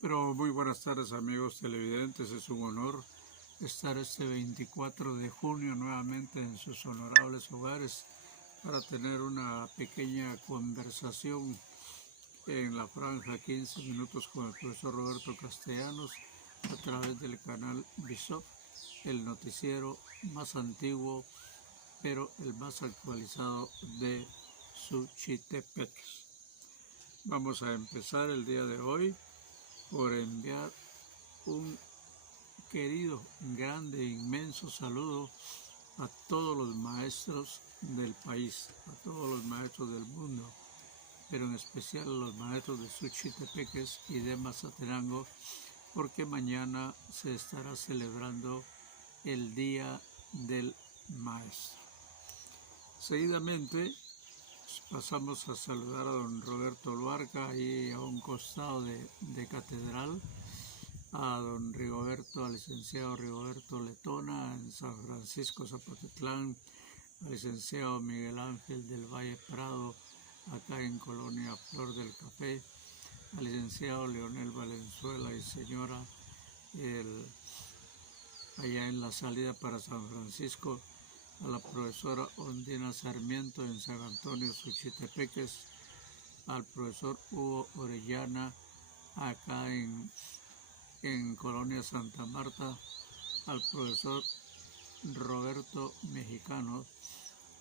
Pero muy buenas tardes, amigos televidentes. Es un honor estar este 24 de junio nuevamente en sus honorables hogares para tener una pequeña conversación en la franja 15 minutos con el profesor Roberto Castellanos a través del canal Bishop, el noticiero más antiguo pero el más actualizado de Suchitepeques. Vamos a empezar el día de hoy por enviar un querido, grande, inmenso saludo a todos los maestros del país, a todos los maestros del mundo, pero en especial a los maestros de Suchitepeques y de Mazatenango, porque mañana se estará celebrando el Día del Maestro. Seguidamente pasamos a saludar a don Roberto Luarca, ahí a un costado de Catedral, a don Rigoberto, al licenciado Rigoberto Letona en San Francisco Zapotitlán, al licenciado Miguel Ángel del Valle Prado, acá en Colonia Flor del Café, al licenciado Leonel Valenzuela y señora allá en la salida para San Francisco, a la profesora Ondina Sarmiento en San Antonio Suchitepeques, al profesor Hugo Orellana acá en Colonia Santa Marta, al profesor Roberto Mexicano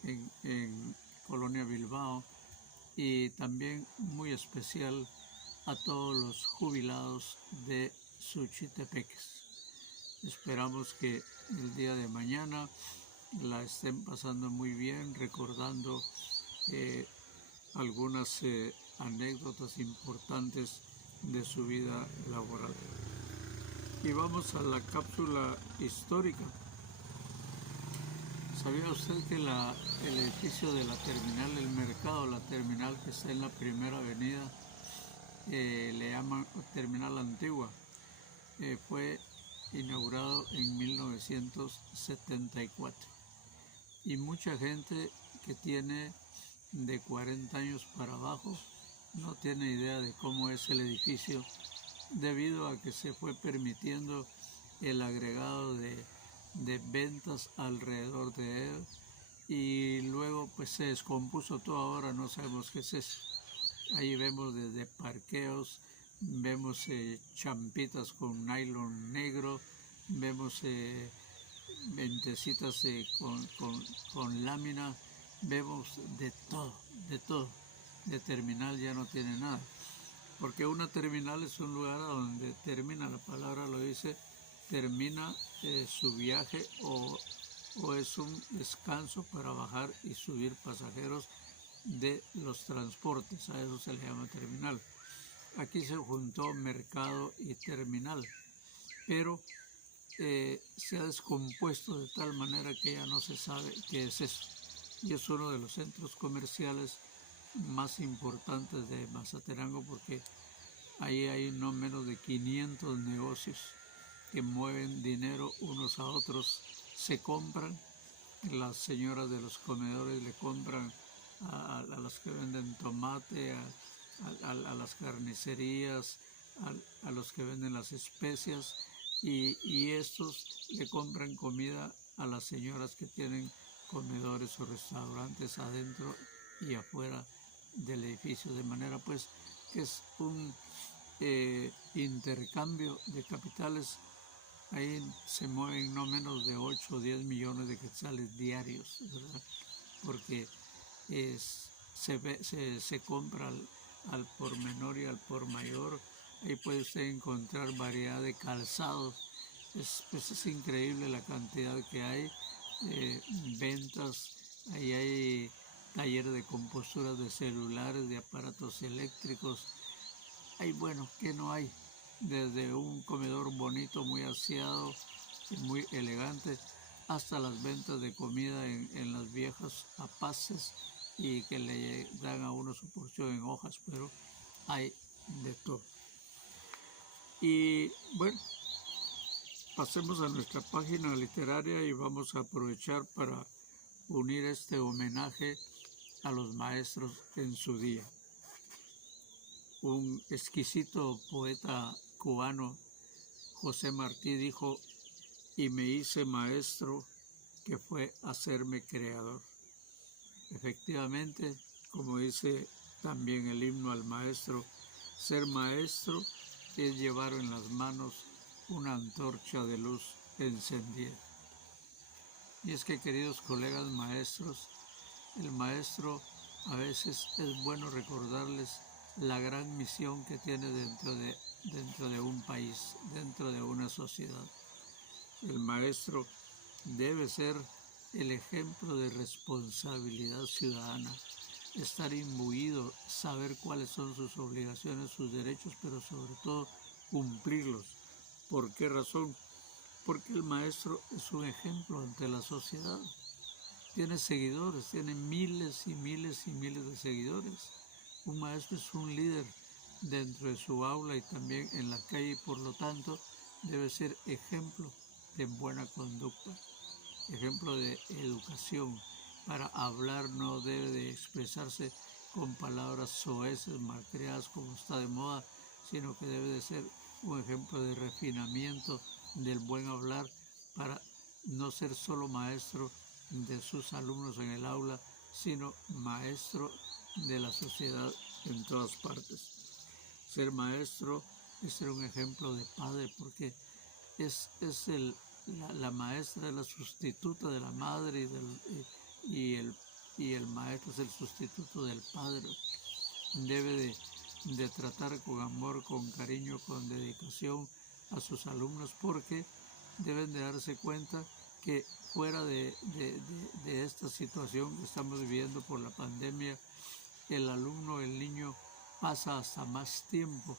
en Colonia Bilbao, y también muy especial a todos los jubilados de Suchitepeques. Esperamos que el día de mañana la estén pasando muy bien, recordando algunas anécdotas importantes de su vida laboral. Y vamos a la cápsula histórica. ¿Sabía usted que el edificio de la terminal del mercado, la terminal que está en la Primera Avenida, le llaman Terminal Antigua, fue inaugurado en 1974? Y mucha gente que tiene de 40 años para abajo no tiene idea de cómo es el edificio, debido a que se fue permitiendo el agregado de ventas alrededor de él, y luego pues se descompuso todo. Ahora no sabemos qué es eso. Ahí vemos desde parqueos, vemos champitas con nylon negro, vemos ventecitas con lámina, vemos de todo. De terminal ya no tiene nada, porque una terminal es un lugar donde termina, la palabra lo dice, termina su viaje, o es un descanso para bajar y subir pasajeros de los transportes. A eso se le llama terminal. Aquí se juntó mercado y terminal, pero se ha descompuesto de tal manera que ya no se sabe qué es eso. Y es uno de los centros comerciales más importantes de Mazatenango, porque ahí hay no menos de 500 negocios que mueven dinero unos a otros, se compran. Las señoras de los comedores le compran a las que venden tomate, a las carnicerías, a los que venden las especias, y estos le compran comida a las señoras que tienen comedores o restaurantes adentro y afuera del edificio, de manera pues que es un intercambio de capitales. Ahí se mueven no menos de 8 o 10 millones de quetzales diarios, ¿verdad? Porque se compra al por menor y al por mayor. Ahí puede usted encontrar variedad de calzados. Es increíble la cantidad que hay. Ventas, ahí hay talleres de composturas de celulares, de aparatos eléctricos. Hay, bueno, ¿qué no hay? Desde un comedor bonito, muy aseado y muy elegante, hasta las ventas de comida en las viejas apaces, y que le dan a uno su porción en hojas, pero hay de todo. Y bueno, pasemos a nuestra página literaria y vamos a aprovechar para unir este homenaje a los maestros en su día. Un exquisito poeta cubano José Martí dijo: y me hice maestro, que fue hacerme creador. Efectivamente, como dice también el himno al maestro, ser maestro es llevar en las manos una antorcha de luz encendida. Y es que, queridos colegas maestros, el maestro a veces es bueno recordarles la gran misión que tiene dentro de un país, dentro de una sociedad. El maestro debe ser el ejemplo de responsabilidad ciudadana, estar imbuido, saber cuáles son sus obligaciones, sus derechos, pero sobre todo cumplirlos. ¿Por qué razón? Porque el maestro es un ejemplo ante la sociedad. Tiene seguidores, tiene miles y miles y miles de seguidores. Un maestro es un líder dentro de su aula y también en la calle, y por lo tanto debe ser ejemplo de buena conducta, ejemplo de educación. Para hablar no debe de expresarse con palabras soeces, malcriadas, como está de moda, sino que debe de ser un ejemplo de refinamiento del buen hablar, para no ser solo maestro de sus alumnos en el aula, sino maestro de la sociedad en todas partes. Ser maestro es ser un ejemplo de padre, porque la maestra es la sustituta de la madre, y el maestro es el sustituto del padre. Debe de tratar con amor, con cariño, con dedicación a sus alumnos, porque deben de darse cuenta que fuera de esta situación que estamos viviendo por la pandemia, el alumno, el niño, pasa hasta más tiempo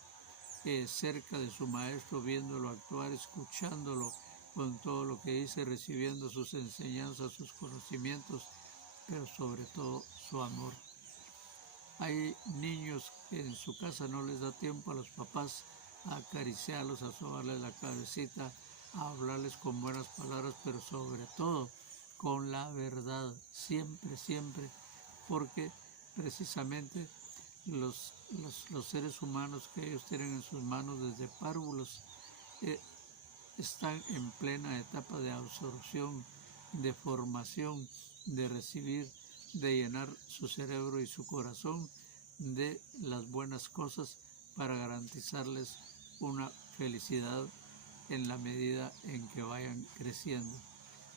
cerca de su maestro, viéndolo actuar, escuchándolo con todo lo que dice, recibiendo sus enseñanzas, sus conocimientos, pero sobre todo su amor. Hay niños que en su casa no les da tiempo a los papás a acariciarlos, a sobarles la cabecita, a hablarles con buenas palabras, pero sobre todo con la verdad, siempre, siempre, porque precisamente los seres humanos que ellos tienen en sus manos desde párvulos están en plena etapa de absorción, de formación, de recibir, de llenar su cerebro y su corazón de las buenas cosas para garantizarles una felicidad en la medida en que vayan creciendo.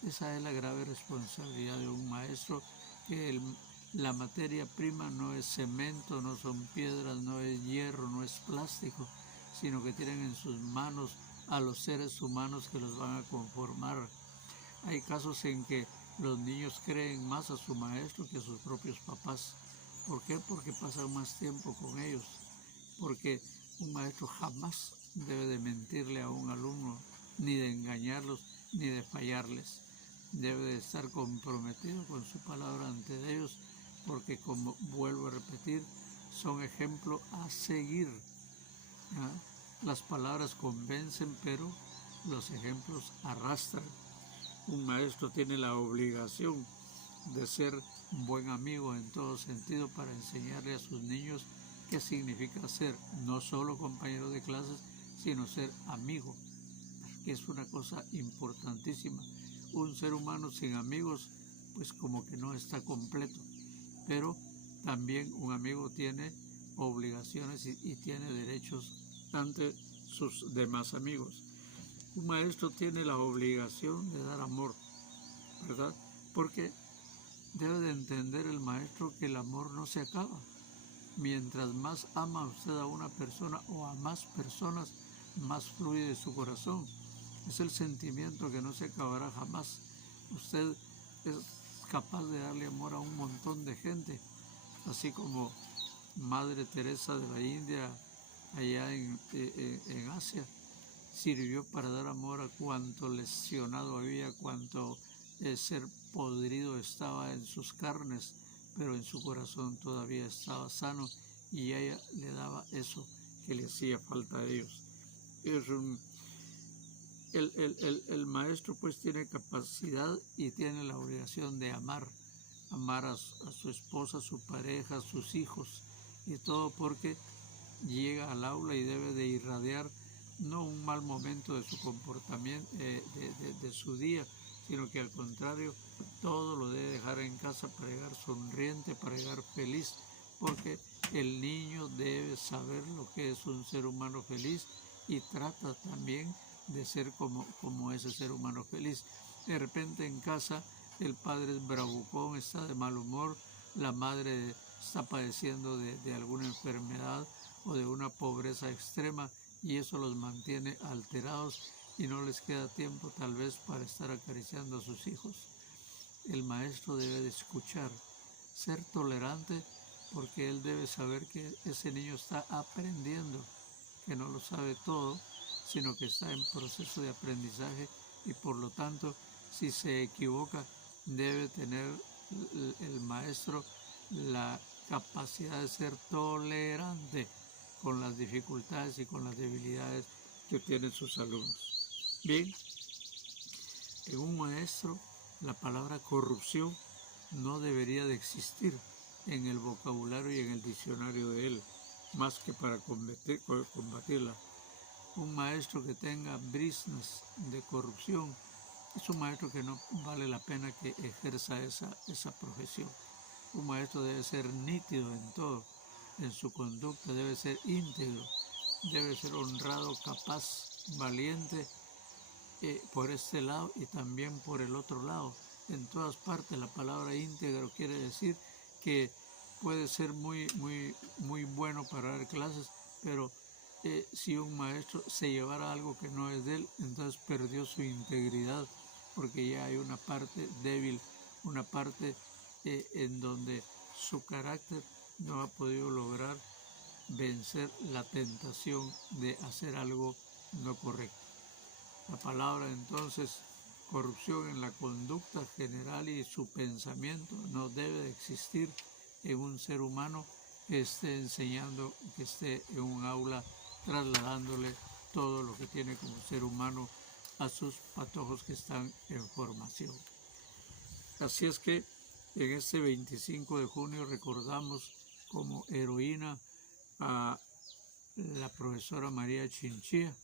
Esa es la grave responsabilidad de un maestro, que la materia prima no es cemento, no son piedras, no es hierro, no es plástico, sino que tienen en sus manos a los seres humanos que los van a conformar. Hay casos en que los niños creen más a su maestro que a sus propios papás. ¿Por qué? Porque pasan más tiempo con ellos. Porque un maestro jamás debe de mentirle a un alumno, ni de engañarlos, ni de fallarles. Debe de estar comprometido con su palabra ante ellos, porque, como vuelvo a repetir, son ejemplo a seguir. ¿Ya? Las palabras convencen, pero los ejemplos arrastran. Un maestro tiene la obligación de ser un buen amigo en todo sentido, para enseñarle a sus niños qué significa ser no solo compañero de clases, sino ser amigo, que es una cosa importantísima. Un ser humano sin amigos, pues como que no está completo, pero también un amigo tiene obligaciones y tiene derechos ante sus demás amigos. Un maestro tiene la obligación de dar amor, ¿verdad? Porque debe de entender el maestro que el amor no se acaba. Mientras más ama usted a una persona o a más personas, más fluye de su corazón. Es el sentimiento que no se acabará jamás. Usted es capaz de darle amor a un montón de gente, así como Madre Teresa de la India, allá en Asia, sirvió para dar amor a cuanto lesionado había, cuanto ser podrido estaba en sus carnes, pero en su corazón todavía estaba sano, y ella le daba eso que le hacía falta a ellos. El maestro pues tiene capacidad y tiene la obligación de amar a su esposa, a su pareja, a sus hijos, y todo porque llega al aula y debe de irradiar no un mal momento de su comportamiento, de su día, sino que al contrario, todo lo debe dejar en casa para llegar sonriente, para llegar feliz, porque el niño debe saber lo que es un ser humano feliz y trata también de ser como ese ser humano feliz. De repente en casa el padre es bravucón, está de mal humor, la madre está padeciendo de alguna enfermedad o de una pobreza extrema, y eso los mantiene alterados y no les queda tiempo tal vez para estar acariciando a sus hijos. El maestro debe de escuchar, ser tolerante, porque él debe saber que ese niño está aprendiendo, que no lo sabe todo, sino que está en proceso de aprendizaje, y por lo tanto, si se equivoca, debe tener el maestro la capacidad de ser tolerante con las dificultades y con las debilidades que tienen sus alumnos. Bien, en un maestro la palabra corrupción no debería de existir en el vocabulario y en el diccionario de él, más que para combatirla. Un maestro que tenga briznas de corrupción es un maestro que no vale la pena que ejerza esa profesión. Un maestro debe ser nítido en todo, en su conducta, debe ser íntegro, debe ser honrado, capaz, valiente, por este lado y también por el otro lado. En todas partes la palabra íntegro quiere decir que puede ser muy bueno para dar clases, pero si un maestro se llevara algo que no es de él, entonces perdió su integridad, porque ya hay una parte débil, una parte en donde su carácter no ha podido lograr vencer la tentación de hacer algo no correcto. La palabra entonces corrupción en la conducta general y su pensamiento no debe de existir en un ser humano que esté enseñando, que esté en un aula trasladándole todo lo que tiene como ser humano a sus patojos que están en formación. Así es que en este 25 de junio recordamos como heroína a la profesora María Chinchilla.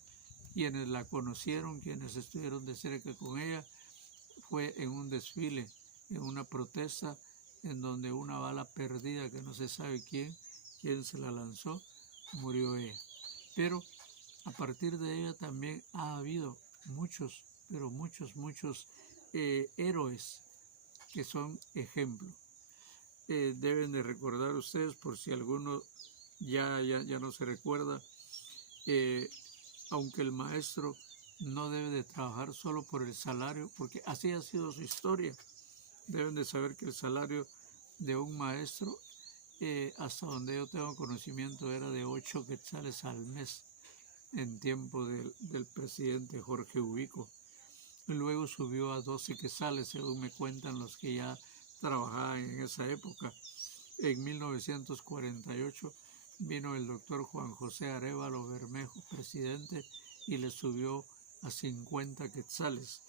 Quienes la conocieron, quienes estuvieron de cerca con ella, fue en un desfile, en una protesta, en donde una bala perdida, que no se sabe quién se la lanzó, murió ella. Pero a partir de ella también ha habido muchos, pero muchos héroes que son ejemplo. Deben de recordar ustedes, por si alguno ya no se recuerda, aunque el maestro no debe de trabajar solo por el salario, porque así ha sido su historia. Deben de saber que el salario de un maestro, hasta donde yo tengo conocimiento, era de 8 quetzales al mes en tiempo del presidente Jorge Ubico. Y luego subió a 12 quetzales, según me cuentan los que ya trabajaban en esa época. En 1948 vino el doctor Juan José Arévalo Bermejo, presidente, y le subió a 50 quetzales.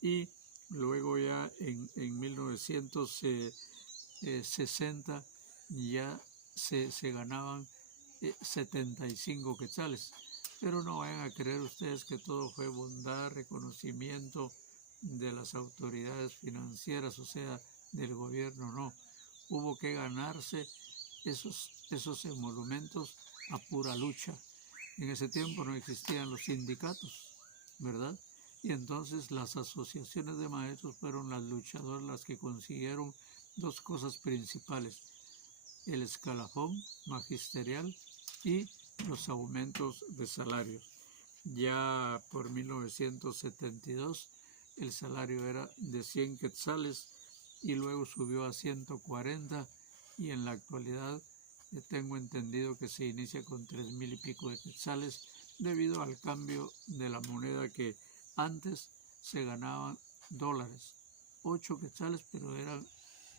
Y luego ya en 1960 ya se ganaban 75 quetzales. Pero no vayan a creer ustedes que todo fue bondad, reconocimiento de las autoridades financieras, o sea, del gobierno, no. Hubo que ganarse esos emolumentos a pura lucha. En ese tiempo no existían los sindicatos, ¿verdad? Y entonces las asociaciones de maestros fueron las luchadoras las que consiguieron dos cosas principales: el escalafón magisterial y los aumentos de salarios. Ya por 1972 el salario era de 100 quetzales y luego subió a 140, y en la actualidad tengo entendido que se inicia con 3,000 y pico de quetzales debido al cambio de la moneda, que antes se ganaban dólares, 8 quetzales, pero eran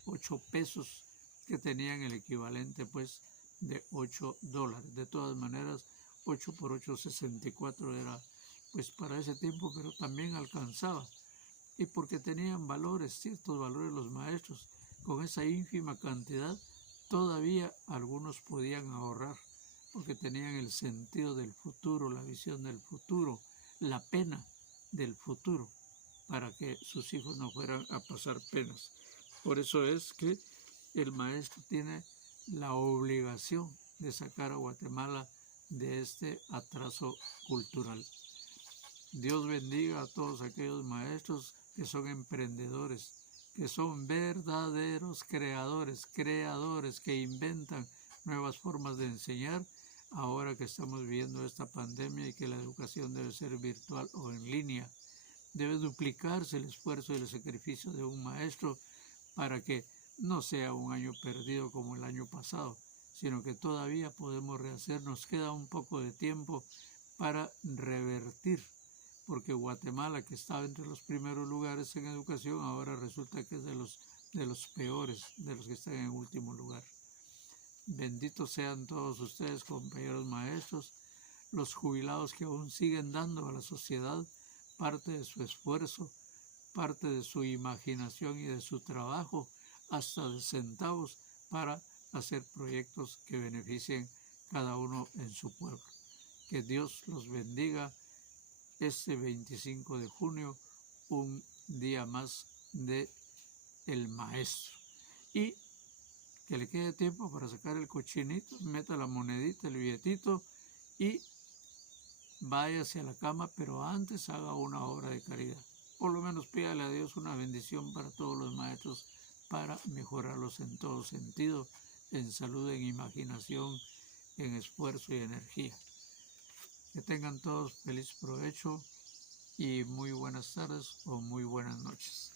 8 pesos que tenían el equivalente pues de 8 dólares. De todas maneras, 8 por 8, 64 era pues para ese tiempo, pero también alcanzaba. Y porque tenían valores, ciertos valores los maestros, con esa ínfima cantidad todavía algunos podían ahorrar. porque tenían el sentido del futuro, la visión del futuro, la pena del futuro, para que sus hijos no fueran a pasar penas. Por eso es que el maestro tiene la obligación de sacar a Guatemala de este atraso cultural. Dios bendiga a todos aquellos maestros que son emprendedores, que son verdaderos creadores, que inventan nuevas formas de enseñar, ahora que estamos viviendo esta pandemia y que la educación debe ser virtual o en línea. Debe duplicarse el esfuerzo y el sacrificio de un maestro para que no sea un año perdido como el año pasado, sino que todavía podemos rehacer. Nos queda un poco de tiempo para revertir, porque Guatemala, que estaba entre los primeros lugares en educación, ahora resulta que es de los peores, de los que están en último lugar. Benditos sean todos ustedes, compañeros maestros, los jubilados que aún siguen dando a la sociedad parte de su esfuerzo, parte de su imaginación y de su trabajo, hasta de centavos, para hacer proyectos que beneficien cada uno en su pueblo. Que Dios los bendiga este 25 de junio, un día más de el maestro. Y que le quede tiempo para sacar el cochinito, meta la monedita, el billetito y váyase a la cama, pero antes haga una obra de caridad. Por lo menos pídale a Dios una bendición para todos los maestros, para mejorarlos en todo sentido, en salud, en imaginación, en esfuerzo y energía. Que tengan todos feliz provecho y muy buenas tardes o muy buenas noches.